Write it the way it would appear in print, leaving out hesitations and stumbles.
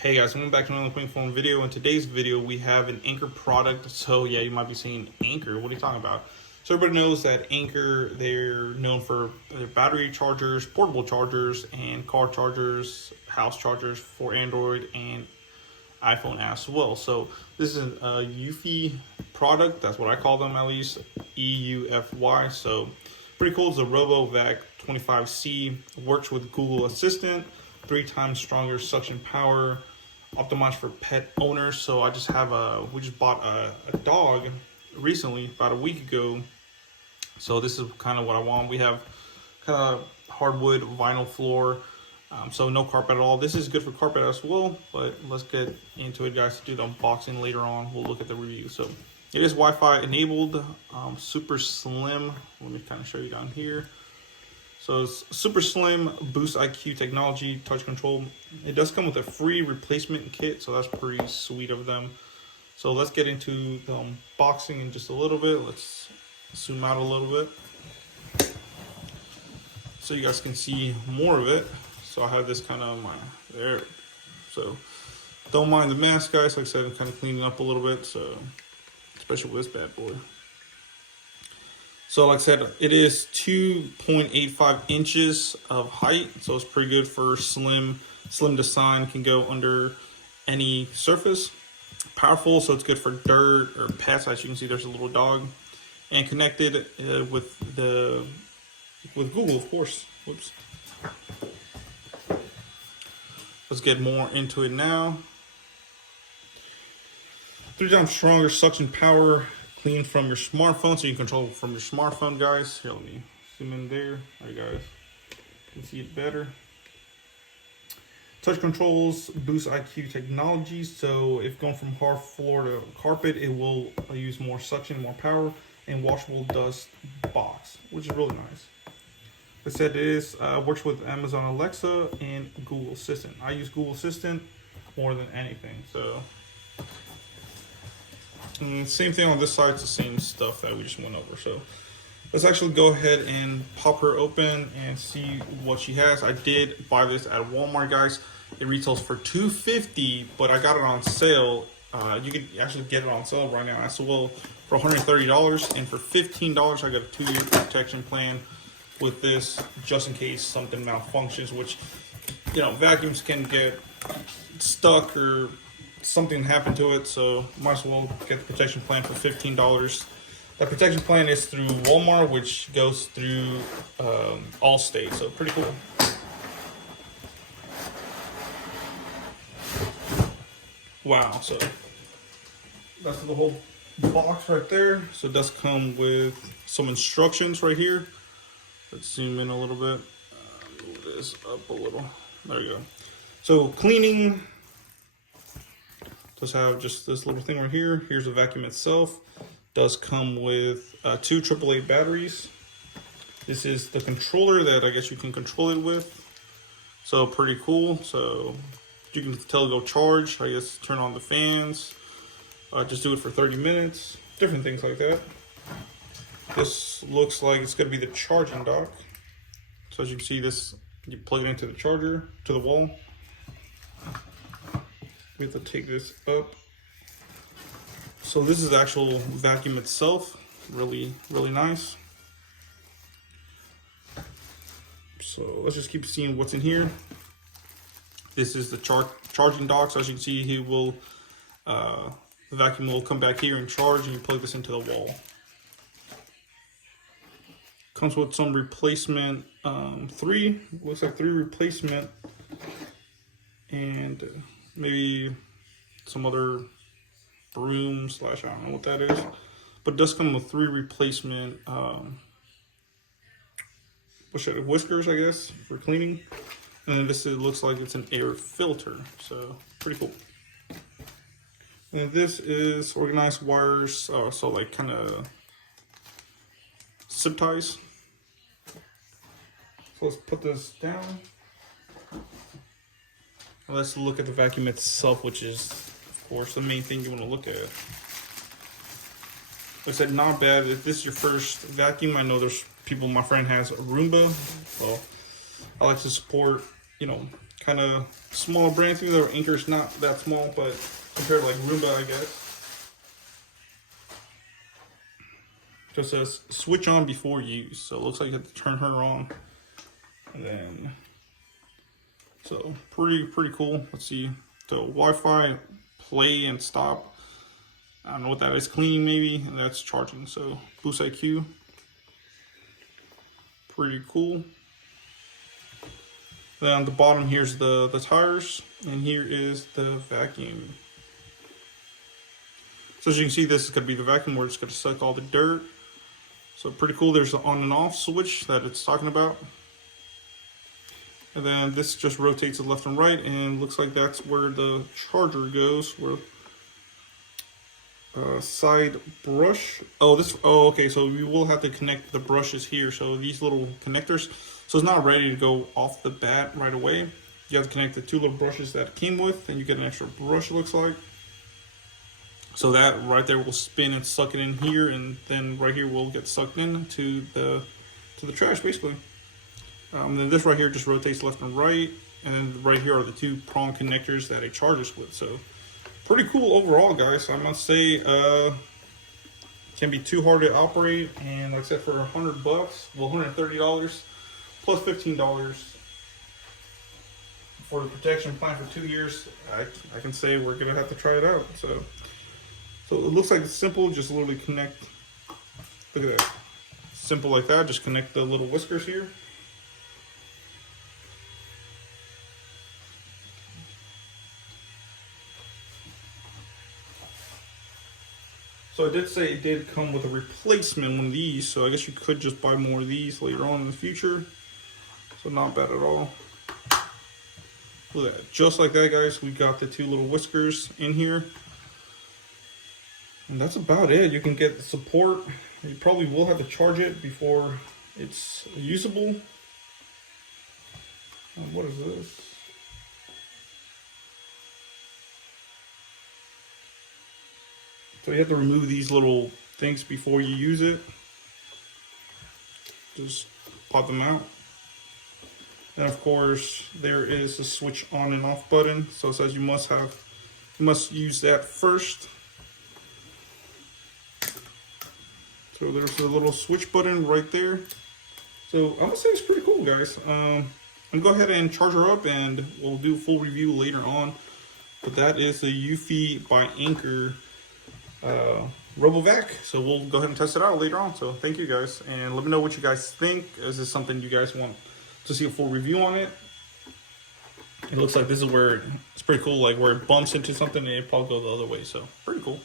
Hey guys, welcome back to another Quick Phone video. In today's video, we have an Anker product. So yeah, you might be saying, Anker, what are you talking about? So everybody knows that Anker, they're known for their battery chargers, portable chargers, and car chargers, house chargers for Android and iPhone as well. So this is a Eufy product. That's what I call them, at least, EUFY. So pretty cool. It's a RoboVac 25c. Works with Google Assistant. 3 times stronger suction power, optimized for pet owners. So I just have we just bought a dog recently, about a week ago. So this is kind of what I want. We have kind of hardwood vinyl floor, so no carpet at all. This is good for carpet as well, but let's get into it, guys. To do the unboxing later on, we'll look at the review. So it is Wi-Fi enabled, super slim. Let me kind of show you down here. So it's super slim, Boost IQ technology, touch control. It does come with a free replacement kit, so that's pretty sweet of them. So let's get into the unboxing in just a little bit. Let's zoom out a little bit so you guys can see more of it. So I have this kind of there. So don't mind the mask, guys. Like I said, I'm kind of cleaning up a little bit, so especially with this bad boy. So like I said, it is 2.85 inches of height, so it's pretty good for slim design. Can go under any surface. Powerful, so it's good for dirt or pets. As you can see, there's a little dog, and connected with Google, of course. Whoops. Let's get more into it now. 3 times stronger suction power. Clean from your smartphone, so you can control from your smartphone, guys. Here, let me zoom in there. All right, guys, you can see it better. Touch controls, Boost IQ technology. So if going from hard floor to carpet, it will use more suction, more power, and washable dust box, which is really nice. Like I said, it is works with Amazon Alexa and Google Assistant. I use Google Assistant more than anything, so. And same thing on this side, it's the same stuff that we just went over. So let's actually go ahead and pop her open and see what she has. I did buy this at Walmart, guys. It retails for $250, but I got it on sale. You can actually get it on sale right now as well for $130, and for $15 I got a 2-year protection plan with this, just in case something malfunctions, which, you know, vacuums can get stuck or something happened to it, so might as well get the protection plan for $15. That protection plan is through Walmart, which goes through Allstate, so pretty cool. Wow, so that's the whole box right there. So it does come with some instructions right here. Let's zoom in a little bit. Move this up a little. There you go. So cleaning. Does have just this little thing right here. Here's the vacuum itself. Does come with 2 AAA batteries. This is the controller that I guess you can control it with. So pretty cool. So you can tell it go charge. I guess turn on the fans. Just do it for 30 minutes. Different things like that. This looks like it's going to be the charging dock. So as you can see, this, you plug it into the charger, to the wall. We have to take this up. So this is the actual vacuum itself. Really, really nice. So let's just keep seeing what's in here. This is the charging dock. So as you can see, the vacuum will come back here and charge, and you plug this into the wall. Comes with some replacement, looks like 3 replacement, and maybe some other broom / I don't know what that is, but it does come with 3 replacement whiskers, I guess, for cleaning. And then this, it looks like it's an air filter, so pretty cool. And this is organized wires, so like kind of zip ties. So let's put this down. Let's look at the vacuum itself, which is, of course, the main thing you want to look at. Like I said, not bad. If this is your first vacuum, I know there's people, my friend has a Roomba. So I like to support, you know, kind of small brand, even though Anker's not that small, but compared to like Roomba, I guess. Just says switch on before use, so it looks like you have to turn her on, and then so pretty cool. Let's see, the Wi-Fi play and stop. I don't know what that is. Cleaning maybe, and that's charging. So Boost IQ, pretty cool. Then on the bottom here's the tires, and here is the vacuum. So as you can see, this is going to be the vacuum where it's going to suck all the dirt. So pretty cool. There's an on and off switch that it's talking about. And then this just rotates it left and right, and looks like that's where the charger goes. Where side brush. Oh, okay. So we will have to connect the brushes here. So these little connectors. So it's not ready to go off the bat right away. You have to connect the two little brushes that it came with, and you get an extra brush, it looks like. So that right there will spin and suck it in here, and then right here will get sucked in to the trash, basically. Then this right here just rotates left and right, and then right here are the two prong connectors that it charges with. So pretty cool overall, guys. I must say, can't be too hard to operate. And like I said, for $100, well, $130 plus $15 for the protection plan for 2 years, I can say we're gonna have to try it out. So it looks like it's simple, just literally connect, look at that, simple like that, just connect the little whiskers here. So I did say it did come with a replacement one of these, so I guess you could just buy more of these later on in the future. So not bad at all. Look at that, just like that, guys, we got the two little whiskers in here. And that's about it. You can get the support. You probably will have to charge it before it's usable. And what is this? So you have to remove these little things before you use it. Just pop them out. And of course, there is a switch on and off button. So it says you must use that first. So there's a little switch button right there. So I'm gonna say it's pretty cool, guys. I'm gonna go ahead and charge her up, and we'll do a full review later on. But that is the Eufy by Anker RoboVac. So we'll go ahead and test it out later on. So thank you, guys, and let me know what you guys think. Is this something you guys want to see a full review on it? It looks like this is where it's pretty cool, like where it bumps into something and it probably goes the other way. So pretty cool.